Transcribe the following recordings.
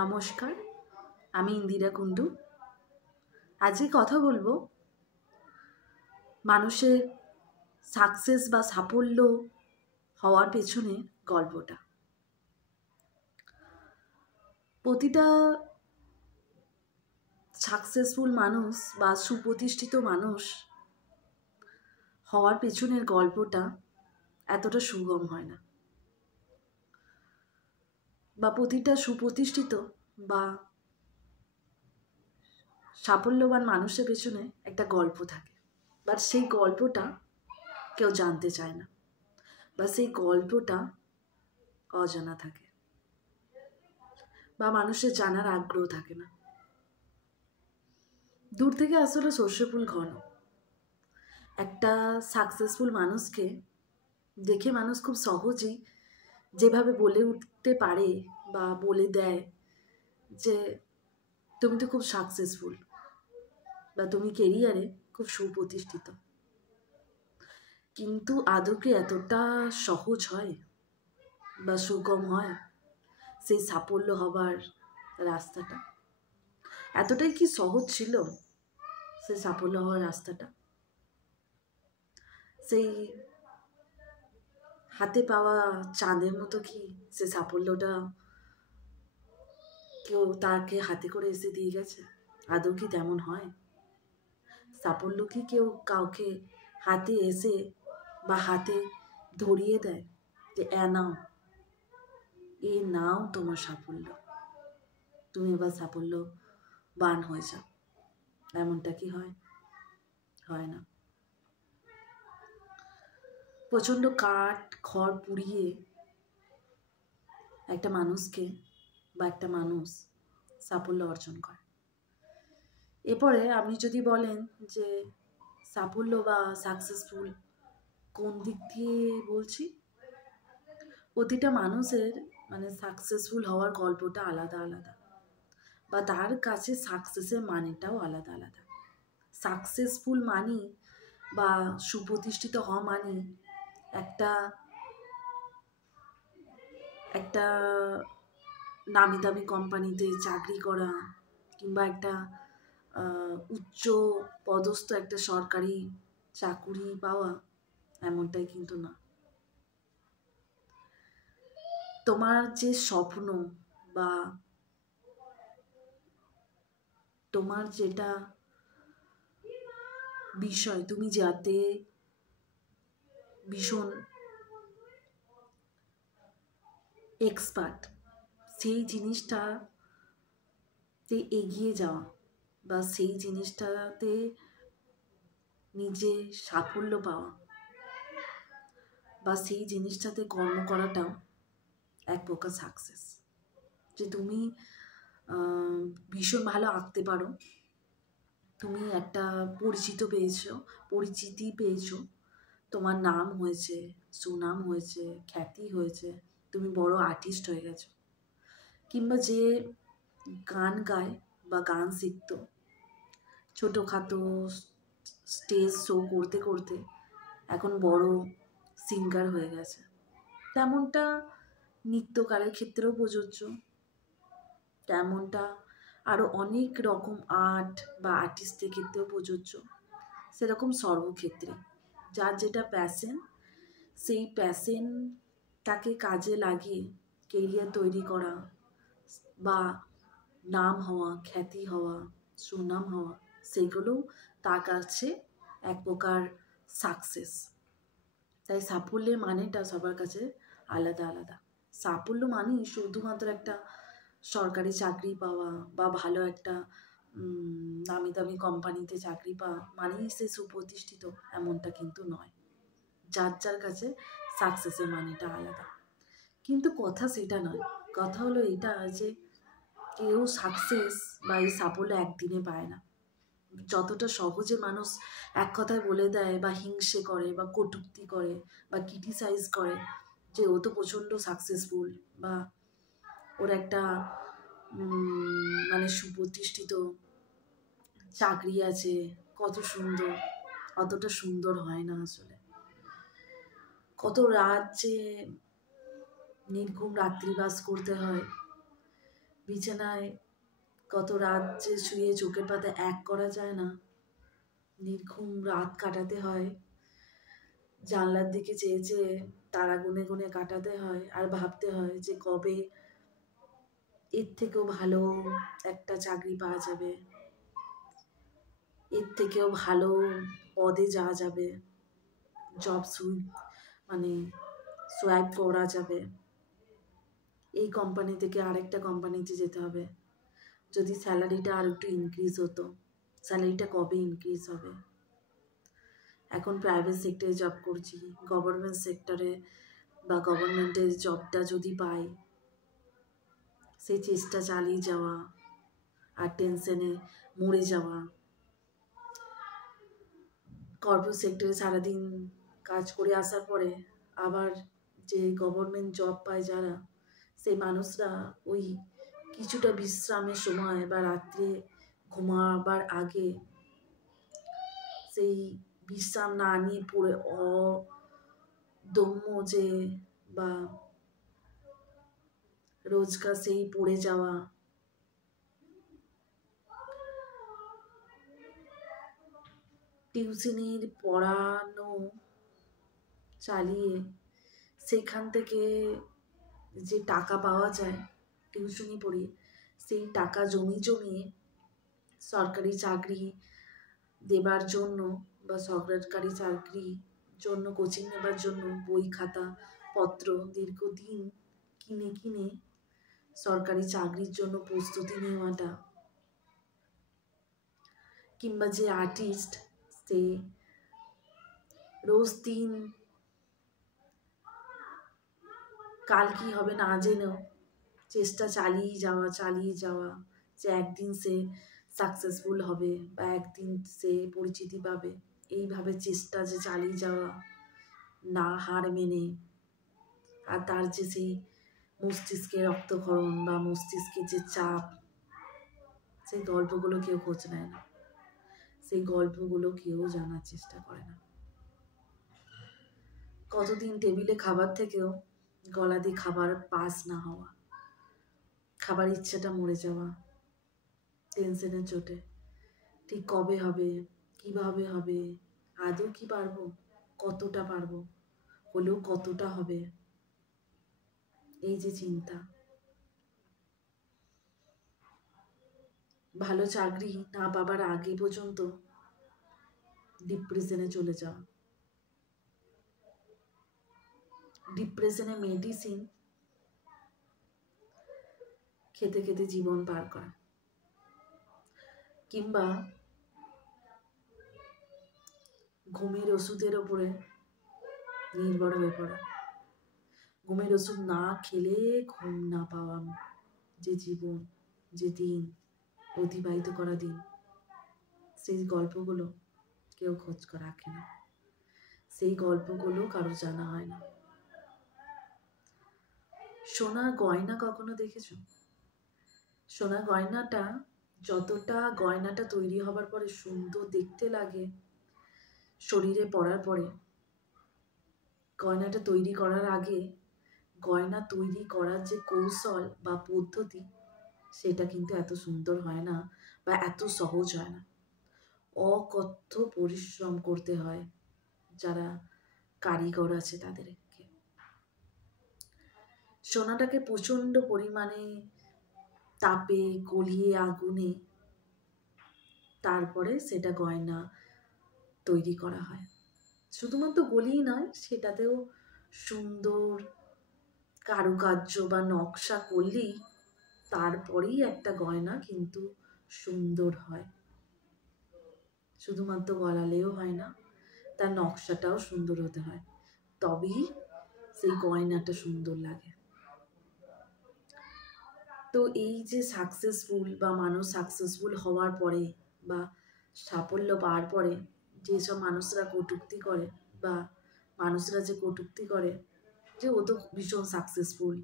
নমস্কার, আমি ইন্দিরা কুণ্ডু। আজকে কথা বলবো মানুষের সাকসেস বা সাফল্য হওয়ার পেছনে গল্পটা। প্রতিটা সাকসেসফুল মানুষ বা সুপ্রতিষ্ঠিত মানুষ হওয়ার পেছনের গল্পটা এতটা সুগম হয় না, বা প্রতিটা সুপ্রতিষ্ঠিত বা সাফল্যবান মানুষের পেছনে একটা গল্প থাকে, বাট সেই গল্পটা কেউ জানতে চায় না, বা সেই গল্পটা অজানা থাকে, বা মানুষের জানার আগ্রহ থাকে না। দূর থেকে আসলে সর্ষে ফুল ঘন। একটা সাকসেসফুল মানুষকে দেখে মানুষ খুব সহজেই যেভাবে বলে উঠতে পারে বা বলে দেয় যে তুমি তো খুব সাকসেসফুল, বা তুমি কেরিয়ারে খুব সুপ্রতিষ্ঠিত, কিন্তু আদৌ কি এতটা সহজ হয় বা সুগম হয় সেই সাফল্য হবার রাস্তাটা? এতটাই কি সহজ ছিল সেই সাফল্য হওয়ার রাস্তাটা? সেই হাতে পাওয়া চাঁদের মতো কি সে সাফল্যটা কেউ তাকে হাতে করে এসে দিয়ে গেছে? আদৌ কি তেমন হয়? সাফল্য কি কেউ কাউকে হাতে এসে বা হাতে ধরিয়ে দেয় যে নাও, এ নাও তোমার সাফল্য, তুমি এবার সাফল্যবান হয়ে যাও? এমনটা কি হয়? হয় না। প্রচণ্ড কাঠ খড় পুড়িয়ে একটা মানুষকে বা একটা মানুষ সাফল্য অর্জন করে। এরপরে আপনি যদি বলেন যে সাফল্য বা সাকসেসফুল কোন দিক দিয়ে বলছি, প্রতিটা মানুষের সাকসেসফুল হওয়ার গল্পটা আলাদা আলাদা, বা তার কাছে সাকসেসের মানেটাও আলাদা আলাদা। সাকসেসফুল মানি বা সুপ্রতিষ্ঠিত হওয়া মানি একটা একটা নামি দামি কোম্পানিতে চাকরি করা, কিংবা একটা উচ্চ পদস্থ একটা সরকারি চাকুরি পাওয়া, এমনটাই কিন্তু না। তোমার যে স্বপ্ন বা তোমার যেটা বিষয়, তুমি যাতে ভীষণ এক্সপার্ট, সেই জিনিসটাতে এগিয়ে যাওয়া বা সেই জিনিসটাতে নিজে সাফল্য পাওয়া বা সেই জিনিসটাতে কর্ম করাটাও এক প্রকার সাকসেস। যে তুমি ভীষণ ভালো আঁকতে পারো, তুমি একটা পরিচিতি পেয়েছো, তোমার নাম হয়েছে, সুনাম হয়েছে, খ্যাতি হয়েছে, তুমি বড় আর্টিস্ট হয়ে গেছো। কিংবা যে গান গায় বা গান শিখতো, ছোটোখাটো স্টেজ শো করতে করতে এখন বড় সিঙ্গার হয়ে গেছে। তেমনটা নৃত্যকারের ক্ষেত্রেও প্রযোজ্য, তেমনটা আরও অনেক রকম আর্ট বা আর্টিস্টের ক্ষেত্রেও প্রযোজ্য। সেরকম সর্বক্ষেত্রে যার যেটা প্যাশন, সেই প্যাশনটাকে কাজে লাগিয়ে কেরিয়ার তৈরি করা বা নাম হওয়া, খ্যাতি হওয়া, সুনাম হওয়া, সেগুলোও তার কাছে এক প্রকার সাকসেস। তাই সাফল্যের মানেটা সবার কাছে আলাদা আলাদা। সাফল্য মানেই শুধুমাত্র একটা সরকারি চাকরি পাওয়া বা ভালো একটা নামি দামি কোম্পানিতে চাকরি পাওয়া মানেই সে সুপ্রতিষ্ঠিত, এমনটা কিন্তু নয়। যার যার কাছে সাকসেসের মানেটা আলাদা। কিন্তু কথা সেটা নয়, কথা হলো এটা যে কেউ সাকসেস বা এই সাফল্য একদিনে পায় না। যতটা সহজে মানুষ এক কথায় বলে দেয় বা হিংসে করে বা কটূক্তি করে বা ক্রিটিসাইজ করে যে ও তো প্রচণ্ড সাকসেসফুল, বা ওর একটা সুপ্রতিষ্ঠিত চাকরি আছে, কত সুন্দর, অতটা সুন্দর হয় না আসলে। কত রাত যে নির্ঘুম রাত্রিবাস করতে হয়, বিছানায় কত রাত যে শুয়ে চোখের পাতা এক করা যায় না, নির্ঘুম রাত কাটাতে হয়, জানলার দিকে চেয়ে চেয়ে তারা গুনে গুনে কাটাতে হয়, আর ভাবতে হয় যে কবে এর থেকেও ভালো একটা চাকরি পাওয়া যাবে, এর থেকেও ভালো পদে যাওয়া যাবে, জব মানে সোয়াইপ করা যাবে, এই কোম্পানি থেকে আরেকটা কোম্পানিতে যেতে হবে, যদি স্যালারিটা আর একটু ইনক্রিজ হতো, স্যালারিটা কবে ইনক্রিজ হবে। এখন প্রাইভেট সেক্টরে জব করছি, গভর্নমেন্ট সেক্টরে বা গভর্নমেন্টের জবটা যদি পাই, সেই চেষ্টা চালিয়ে যাওয়া আর টেনশনে মরে যাওয়া। কর্পোরেট সেক্টরে সারাদিন কাজ করে আসার পরে আবার যে গভর্নমেন্ট জব পায় যারা, সেই মানুষরা ওই কিছুটা বিশ্রামের সময় বা রাত্রে ঘুমাবার আগে সেই বিশ্রাম না নিয়ে পড়ে অদম্য যে বা রোজকার সেই পড়ে যাওয়া, টিউশনির পড়ানো চালিয়ে সেখান থেকে যে টাকা পাওয়া যায় টিউশনি পড়িয়ে, সেই টাকা জমিয়ে সরকারি চাকরি দেবার জন্য বা সরকারি চাকরির জন্য কোচিং নেবার জন্য বই খাতা পত্র দীর্ঘদিন কিনে সরকারি চাকরির জন্য প্রস্তুতি নেওয়াটা, কিংবা যে আর্টিস্ট সে রোজ দিন কাল কি হবে না জেনেও চেষ্টা চালিয়ে যাওয়া যে একদিন সে সাকসেসফুল হবে বা একদিন সে পরিচিতি পাবে, এইভাবে চেষ্টা যে চালিয়ে যাওয়া, না হার মেনে, আর তার যে সেই মস্তিষ্কে রক্তক্ষরণ বা মস্তিষ্কে যে চাপ, সেই গল্পগুলো কেউ খোঁজ নেয় না, সেই গল্পগুলো কেউ জানার চেষ্টা করে না। কতদিন টেবিলে খাবার থেকেও গলা দিয়ে খাবার পাস না হওয়া, খাবার ইচ্ছাটা মরে যাওয়া টেনশনের চোটে, ঠিক কবে হবে, কিভাবে হবে, আদৌ কি পারবো, কতটা পারবো, হলেও কতটা হবে, এই যে চিন্তা। ভালো চাকরি না পাবার আগে পর্যন্ত ডিপ্রেশনে চলে যাওয়া, ডিপ্রেশনে মেডিসিন খেতে খেতে জীবন পার করা, কিংবা ঘুমের ওষুধের ওপরে নির্ভর হয়ে পড়া, ঘুমের ওষুধ না খেলে ঘুম না পাওয়া, যে জীবন, যে দিন অতিবাহিত করা দিন, সেই গল্পগুলো কেউ খোঁজ করে রাখে না, সেই গল্পগুলো কারো জানা হয় না। সোনার গয়না কখনো দেখেছো? সোনার গয়নাটা যতটা গয়নাটা তৈরি হবার পরে সুন্দর দেখতে লাগে, শরীরে পরার পরে, গয়নাটা তৈরি করার আগে গয়না তৈরি করার যে কৌশল বা পদ্ধতি, সেটা কিন্তু এত সুন্দর হয় না বা এত সহজ হয় না, অকথ্য পরিশ্রম করতে হয় যারা কারিগর আছে তাদেরকে। সোনাটাকে প্রচণ্ড পরিমাণে তাপে গলিয়ে আগুনে তারপরে সেটা গয়না তৈরি করা হয়। শুধুমাত্র গলিয়ে নয়, সেটাতেও সুন্দর কারুকার্য বা নকশা করলেই তারপরেই একটা গয়না কিন্তু সুন্দর হয়। শুধুমাত্র গলালেও হয় না, তার নকশাটাও সুন্দর হতে হয়, তবেই সেই গয়নাটা সুন্দর লাগে। তো এই যে সাকসেসফুল বা মানুষ সাকসেসফুল হওয়ার পরে বা সাফল্য পাওয়ার পরে যেসব মানুষরা কটূক্তি করে বা মানুষরা যে কটূক্তি করে যে ও তো ভীষণ সাকসেসফুল,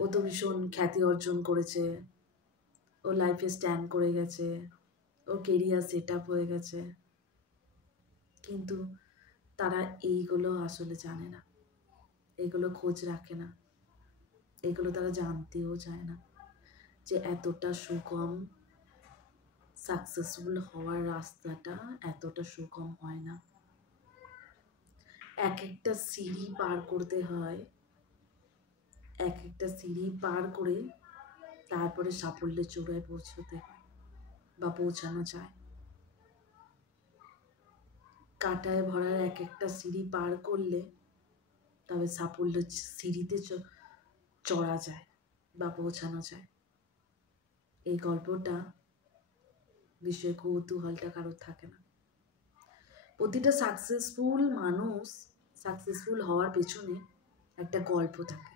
ও তো ভীষণ খ্যাতি অর্জন করেছে, ও লাইফে স্ট্যান্ড করে গেছে, ও কেরিয়ার সেট আপ হয়ে গেছে, কিন্তু তারা এইগুলো আসলে জানে না, এগুলো খোঁজ রাখে না, এগুলো তারা জানতেও চায় না যে এতটা সুগম সাকসেসফুল হওয়ার রাস্তাটা এতটা সুগম হয় না। এক একটা সিঁড়ি পার করতে হয়, এক একটা সিঁড়ি পার করে তারপরে সাফল্যের চূড়ায় পৌঁছতে হয় বা পৌঁছানো যায়। কাঁটায় ভরার এক একটা সিঁড়ি পার করলে তবে সাফল্যের সিঁড়িতে চড়া যায় বা পৌঁছানো যায়। এই গল্পটা বিষয়ে কৌতূহলটা কারোর থাকে না। প্রতিটা সাকসেসফুল মানুষ সাকসেসফুল হওয়ার পেছনে একটা গল্প থাকে,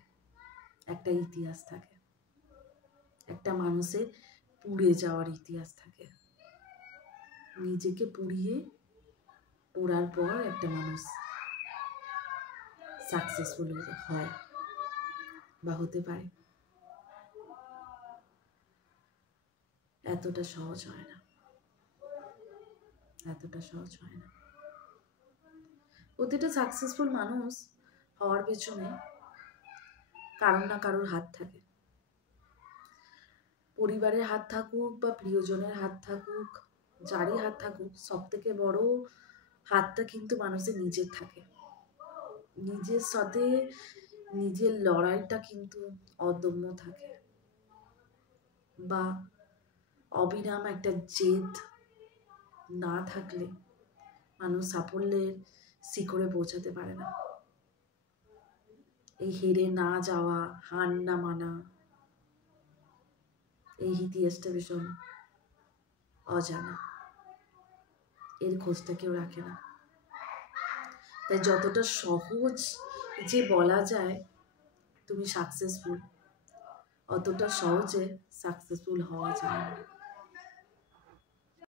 একটা ইতিহাস থাকে, একটা মানুষের পুড়ে যাওয়ার ইতিহাস থাকে। নিজেকে পুড়িয়ে পোড়ার পর একটা মানুষ সাকসেসফুল হয় বা হতে পারে। এতটা সহজ হয় না, এতটা সহজ হয় না। প্রতিটা সাকসেসফুল মানুষ হওয়ার পেছনে কারোর না কারোর হাত থাকে। পরিবারের হাত থাকুক বা প্রিয়জনের হাত থাকুক, যারই হাত থাকুক, সব থেকে বড় হাতটা কিন্তু মানুষের নিজের থাকে। নিজের সাথে নিজের লড়াইটা কিন্তু অদম্য থাকে বা অবিরাম একটা জেদ না থাকলে মানুষ সাফল্যের শিখরে পৌঁছাতে পারে না। এই হেরে না যাওয়া, হার না মানা, এই ইতিহাসটা ভীষণ অজানা, এর খোঁজটা কেউ রাখে না। তাই যতটা সহজ যে বলা যায় তুমি সাকসেসফুল, অতটা সহজে সাকসেসফুল হওয়া যায় না।